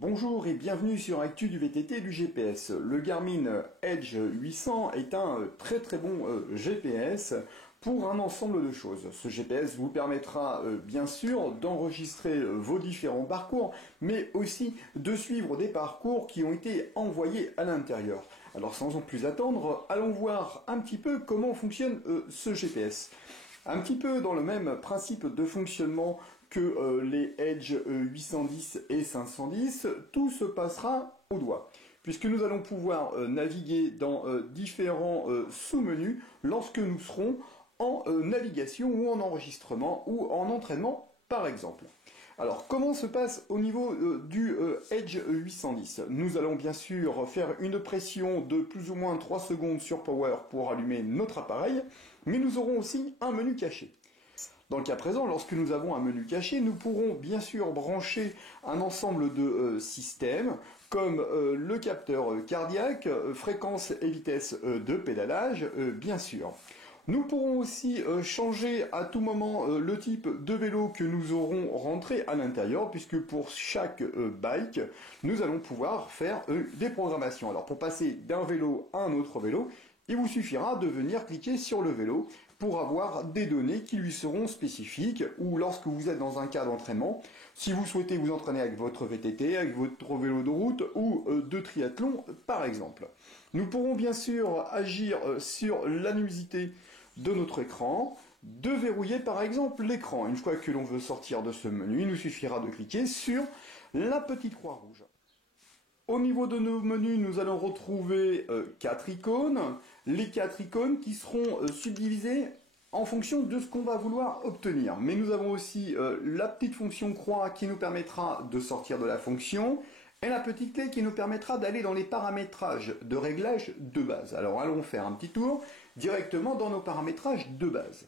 Bonjour et bienvenue sur Actu du VTT et du GPS. Le Garmin Edge 800 est un très bon GPS pour un ensemble de choses. Ce GPS vous permettra bien sûr d'enregistrer vos différents parcours, mais aussi de suivre des parcours qui ont été envoyés à l'intérieur. Alors sans en plus attendre, allons voir un petit peu comment fonctionne ce GPS. Un petit peu dans le même principe de fonctionnement que les Edge 810 et 510, tout se passera au doigt, puisque nous allons pouvoir naviguer dans différents sous-menus lorsque nous serons en navigation ou en enregistrement ou en entraînement par exemple. Alors comment se passe au niveau du Edge 810? Nous allons bien sûr faire une pression de plus ou moins 3 secondes sur Power pour allumer notre appareil, mais nous aurons aussi un menu caché. Dans le cas présent, lorsque nous avons un menu caché, nous pourrons bien sûr brancher un ensemble de systèmes comme le capteur cardiaque, fréquence et vitesse de pédalage, bien sûr. Nous pourrons aussi changer à tout moment le type de vélo que nous aurons rentré à l'intérieur, puisque pour chaque bike, nous allons pouvoir faire des programmations. Alors pour passer d'un vélo à un autre vélo, il vous suffira de venir cliquer sur le vélo pour avoir des données qui lui seront spécifiques, ou lorsque vous êtes dans un cas d'entraînement, si vous souhaitez vous entraîner avec votre VTT, avec votre vélo de route ou de triathlon par exemple. Nous pourrons bien sûr agir sur la luminosité de notre écran, de verrouiller par exemple l'écran. Une fois que l'on veut sortir de ce menu, il nous suffira de cliquer sur la petite croix rouge. Au niveau de nos menus, nous allons retrouver 4 icônes, les 4 icônes qui seront subdivisées en fonction de ce qu'on va vouloir obtenir. Mais nous avons aussi la petite fonction croix qui nous permettra de sortir de la fonction, et la petite clé qui nous permettra d'aller dans les paramétrages de réglage de base. Alors allons faire un petit tour directement dans nos paramétrages de base.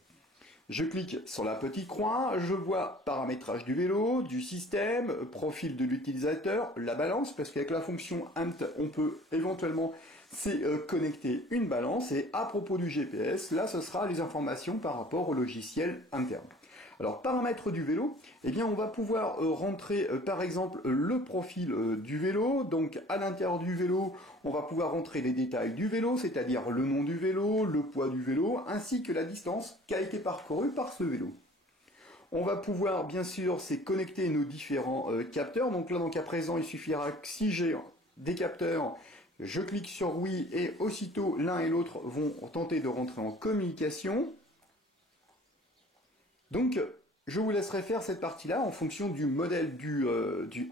Je clique sur la petite croix, je vois paramétrage du vélo, du système, profil de l'utilisateur, la balance, parce qu'avec la fonction INT, on peut éventuellement connecter une balance. Et à propos du GPS, là ce sera les informations par rapport au logiciel interne. Alors paramètres du vélo, eh bien on va pouvoir rentrer par exemple le profil du vélo. Donc à l'intérieur du vélo, on va pouvoir rentrer les détails du vélo, c'est-à-dire le nom du vélo, le poids du vélo, ainsi que la distance qui a été parcourue par ce vélo. On va pouvoir bien sûr connecter nos différents capteurs. Donc là donc à présent il suffira que si j'ai des capteurs, je clique sur oui et aussitôt l'un et l'autre vont tenter de rentrer en communication. Donc, je vous laisserai faire cette partie-là en fonction du modèle du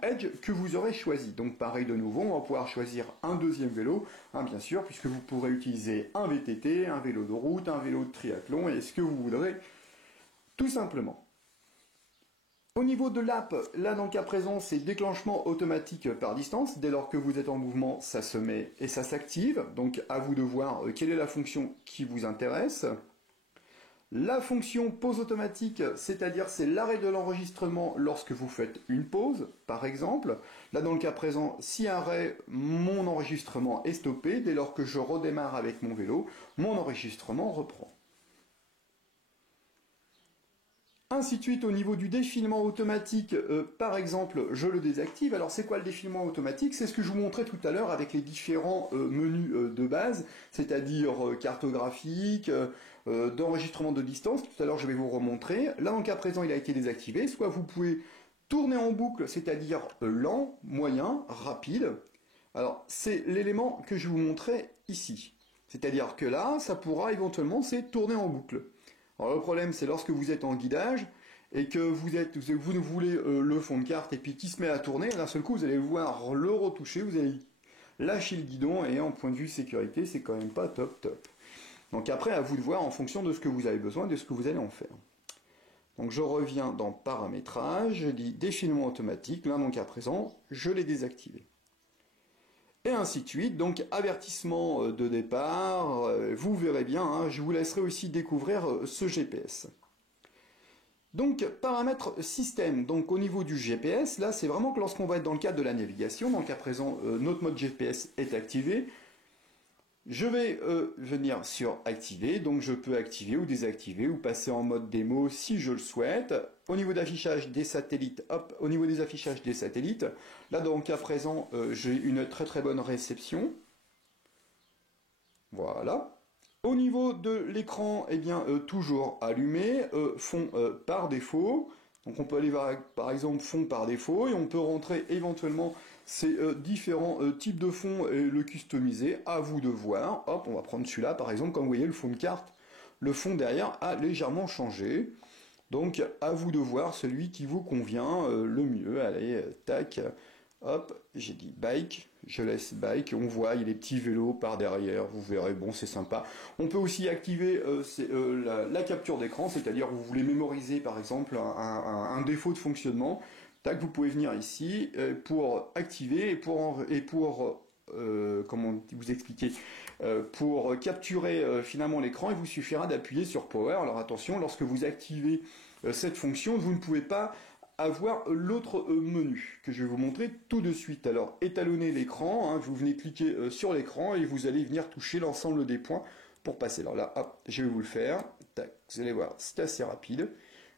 Edge que vous aurez choisi. Donc pareil de nouveau, on va pouvoir choisir un deuxième vélo, bien sûr, puisque vous pourrez utiliser un VTT, un vélo de route, un vélo de triathlon, et ce que vous voudrez, tout simplement. Au niveau de l'app, là donc à présent, c'est déclenchement automatique par distance. Dès lors que vous êtes en mouvement, ça se met et ça s'active. Donc à vous de voir quelle est la fonction qui vous intéresse. La fonction pause automatique, c'est-à-dire c'est l'arrêt de l'enregistrement lorsque vous faites une pause, par exemple. Là, dans le cas présent, si arrêt, mon enregistrement est stoppé. Dès lors que je redémarre avec mon vélo, mon enregistrement reprend. Ainsi de suite, au niveau du défilement automatique, par exemple, je le désactive. Alors c'est quoi le défilement automatique? C'est ce que je vous montrais tout à l'heure avec les différents menus de base, c'est-à-dire cartographique, d'enregistrement de distance. Tout à l'heure je vais vous remontrer. Là en cas présent il a été désactivé. Soit vous pouvez tourner en boucle, c'est-à-dire lent, moyen, rapide. Alors c'est l'élément que je vous montrais ici. C'est-à-dire que là, ça pourra éventuellement tourner en boucle. Alors le problème, c'est lorsque vous êtes en guidage et que vous voulez le fond de carte et puis qui se met à tourner, d'un seul coup, vous allez voir le retoucher, vous allez lâcher le guidon et en point de vue sécurité, c'est quand même pas top. Donc après, à vous de voir en fonction de ce que vous avez besoin, de ce que vous allez en faire. Donc je reviens dans paramétrage, je dis défilement automatique, là donc à présent, je l'ai désactivé. Et ainsi de suite, donc avertissement de départ, vous verrez bien, je vous laisserai aussi découvrir ce GPS. Donc paramètres système, donc au niveau du GPS, là c'est vraiment que lorsqu'on va être dans le cadre de la navigation, donc à présent notre mode GPS est activé, Je vais venir sur activer, donc je peux activer ou désactiver ou passer en mode démo si je le souhaite. Au niveau d'affichage des satellites, hop, au niveau des affichages des satellites, là donc à présent j'ai une très très bonne réception. Voilà. Au niveau de l'écran, eh bien toujours allumé, fond par défaut. Donc on peut aller voir par exemple fond par défaut et on peut rentrer éventuellement ces différents types de fonds et le customiser, à vous de voir. Hop, on va prendre celui-là par exemple, comme vous voyez le fond de carte, le fond derrière a légèrement changé. Donc à vous de voir celui qui vous convient le mieux. Allez, tac, hop, j'ai dit bike, je laisse bike, on voit il y a les petits vélos par derrière, vous verrez, bon c'est sympa. On peut aussi activer la capture d'écran, c'est-à-dire vous voulez mémoriser par exemple un défaut de fonctionnement. Tac, vous pouvez venir ici pour activer et pour comment vous expliquer, pour capturer finalement l'écran, il vous suffira d'appuyer sur Power. Alors attention, lorsque vous activez cette fonction, vous ne pouvez pas avoir l'autre menu que je vais vous montrer tout de suite. Alors étalonnez l'écran, hein, vous venez cliquer sur l'écran et vous allez venir toucher l'ensemble des points pour passer. Alors là, hop, je vais vous le faire. Tac, vous allez voir, c'est assez rapide.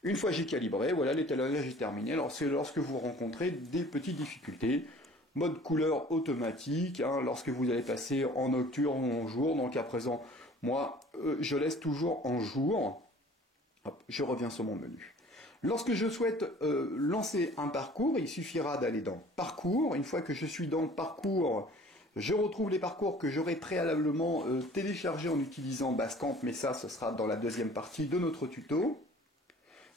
Une fois j'ai calibré, voilà, l'étalonnage est terminé. Alors c'est lorsque vous rencontrez des petites difficultés. Mode couleur automatique, hein, lorsque vous allez passer en nocturne ou en jour. Donc à présent, moi, je laisse toujours en jour. Hop, je reviens sur mon menu. Lorsque je souhaite lancer un parcours, il suffira d'aller dans Parcours. Une fois que je suis dans le parcours, je retrouve les parcours que j'aurais préalablement téléchargés en utilisant Basecamp, mais ça, ce sera dans la deuxième partie de notre tuto.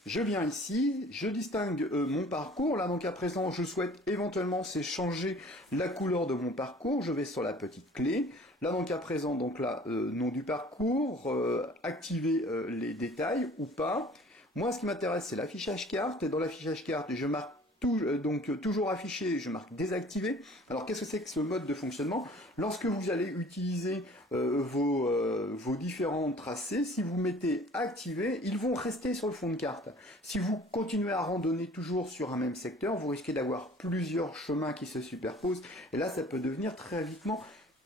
Je viens ici, je distingue mon parcours. Là, donc à présent, je souhaite éventuellement c'est changer la couleur de mon parcours. Je vais sur la petite clé. Là, donc à présent, donc là, nom du parcours, activer les détails ou pas. Moi, ce qui m'intéresse, c'est l'affichage carte. Et dans l'affichage carte, je marque toujours affiché, je marque désactivé. Alors, qu'est-ce que c'est que ce mode de fonctionnement? Lorsque vous allez utiliser vos différents tracés, si vous mettez activé, ils vont rester sur le fond de carte. Si vous continuez à randonner toujours sur un même secteur, vous risquez d'avoir plusieurs chemins qui se superposent. Et là, ça peut devenir très vitement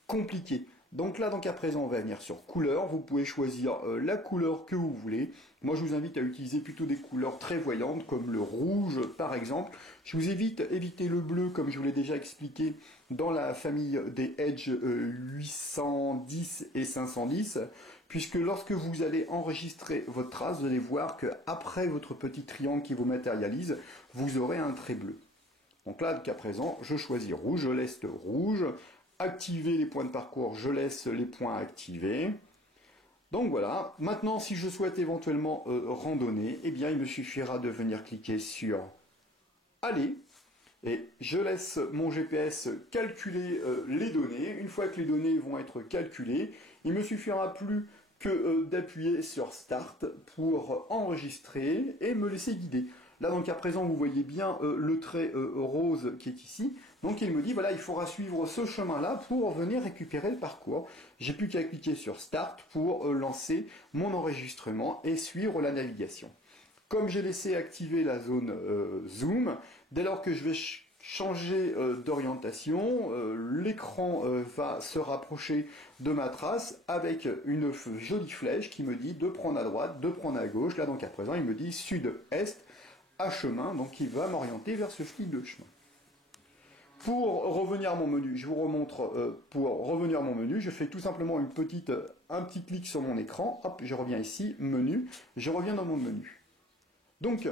compliqué. Donc là, donc à présent, on va venir sur couleur. Vous pouvez choisir la couleur que vous voulez. Moi, je vous invite à utiliser plutôt des couleurs très voyantes, comme le rouge, par exemple. Je vous invite à éviter le bleu, comme je vous l'ai déjà expliqué, dans la famille des Edge 810 et 510, puisque lorsque vous allez enregistrer votre trace, vous allez voir qu'après votre petit triangle qui vous matérialise, vous aurez un trait bleu. Donc là, qu'à présent, je choisis rouge, je laisse rouge. Activer les points de parcours, je laisse les points activés. Donc voilà, maintenant si je souhaite éventuellement randonner, eh bien il me suffira de venir cliquer sur Aller et je laisse mon GPS calculer les données. Une fois que les données vont être calculées, il me suffira plus que d'appuyer sur Start pour enregistrer et me laisser guider. Là donc à présent vous voyez bien le trait rose qui est ici. Donc il me dit voilà il faudra suivre ce chemin là pour venir récupérer le parcours. J'ai plus qu'à cliquer sur Start pour lancer mon enregistrement et suivre la navigation. Comme j'ai laissé activer la zone zoom, dès lors que je vais changer d'orientation, l'écran va se rapprocher de ma trace avec une jolie flèche qui me dit de prendre à droite, de prendre à gauche. Là donc à présent il me dit sud-est à chemin, donc il va m'orienter vers ce fil de chemin. Pour revenir à mon menu, je vous remontre, pour revenir à mon menu, je fais tout simplement un petit clic sur mon écran, hop, je reviens ici, menu, je reviens dans mon menu. Donc,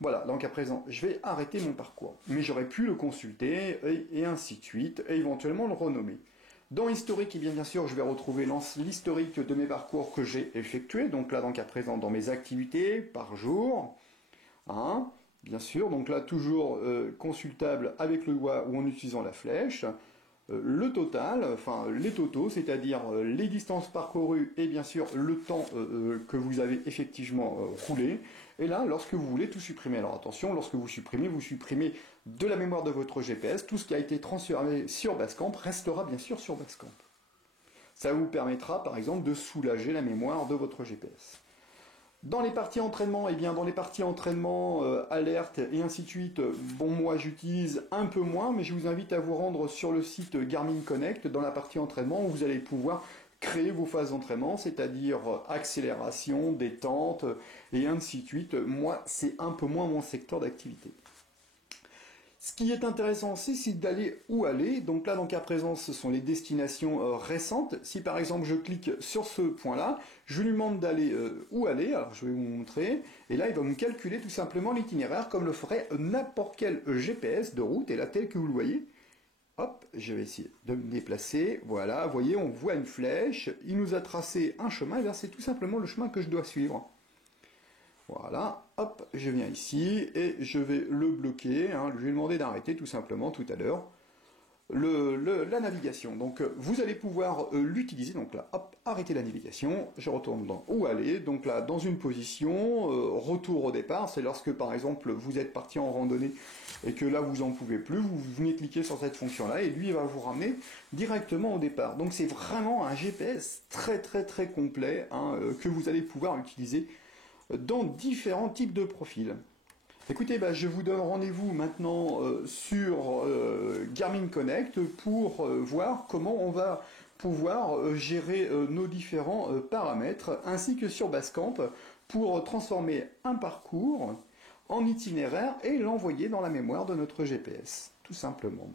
voilà, donc à présent, je vais arrêter mon parcours, mais j'aurais pu le consulter, et ainsi de suite, et éventuellement le renommer. Dans historique, eh bien sûr, je vais retrouver l'historique de mes parcours que j'ai effectués, donc là, donc à présent, dans mes activités par jour, hein, bien sûr, donc là toujours consultable avec le doigt ou en utilisant la flèche, le total, enfin les totaux, c'est-à-dire les distances parcourues et bien sûr le temps que vous avez effectivement roulé, et là lorsque vous voulez tout supprimer, alors attention, lorsque vous supprimez de la mémoire de votre GPS, tout ce qui a été transféré sur Basecamp restera bien sûr sur Basecamp. Ça vous permettra par exemple de soulager la mémoire de votre GPS. Dans les parties entraînement, eh bien dans les parties entraînement, alerte et ainsi de suite, bon moi j'utilise un peu moins, mais je vous invite à vous rendre sur le site Garmin Connect dans la partie entraînement où vous allez pouvoir créer vos phases d'entraînement, c'est-à-dire accélération, détente et ainsi de suite. Moi, c'est un peu moins mon secteur d'activité. Ce qui est intéressant aussi, c'est d'aller où aller. Donc là, dans le cas présent, ce sont les destinations récentes. Si par exemple je clique sur ce point-là, je lui demande d'aller où aller. Alors je vais vous montrer. Et là, il va me calculer tout simplement l'itinéraire comme le ferait n'importe quel GPS de route. Et là, tel que vous le voyez, hop, je vais essayer de me déplacer. Voilà, vous voyez, on voit une flèche. Il nous a tracé un chemin. Et là, c'est tout simplement le chemin que je dois suivre. Voilà, hop, je viens ici et je vais le bloquer. Je lui ai demandé d'arrêter tout simplement tout à l'heure la navigation. Donc vous allez pouvoir l'utiliser. Donc là, hop, arrêter la navigation. Je retourne dans où aller. Donc là, dans une position, retour au départ. C'est lorsque par exemple vous êtes parti en randonnée et que là vous en pouvez plus. Vous venez cliquer sur cette fonction-là et lui il va vous ramener directement au départ. Donc c'est vraiment un GPS très très très complet que vous allez pouvoir utiliser dans différents types de profils. Écoutez, je vous donne rendez-vous maintenant sur Garmin Connect pour voir comment on va pouvoir gérer nos différents paramètres, ainsi que sur Basecamp pour transformer un parcours en itinéraire et l'envoyer dans la mémoire de notre GPS, tout simplement.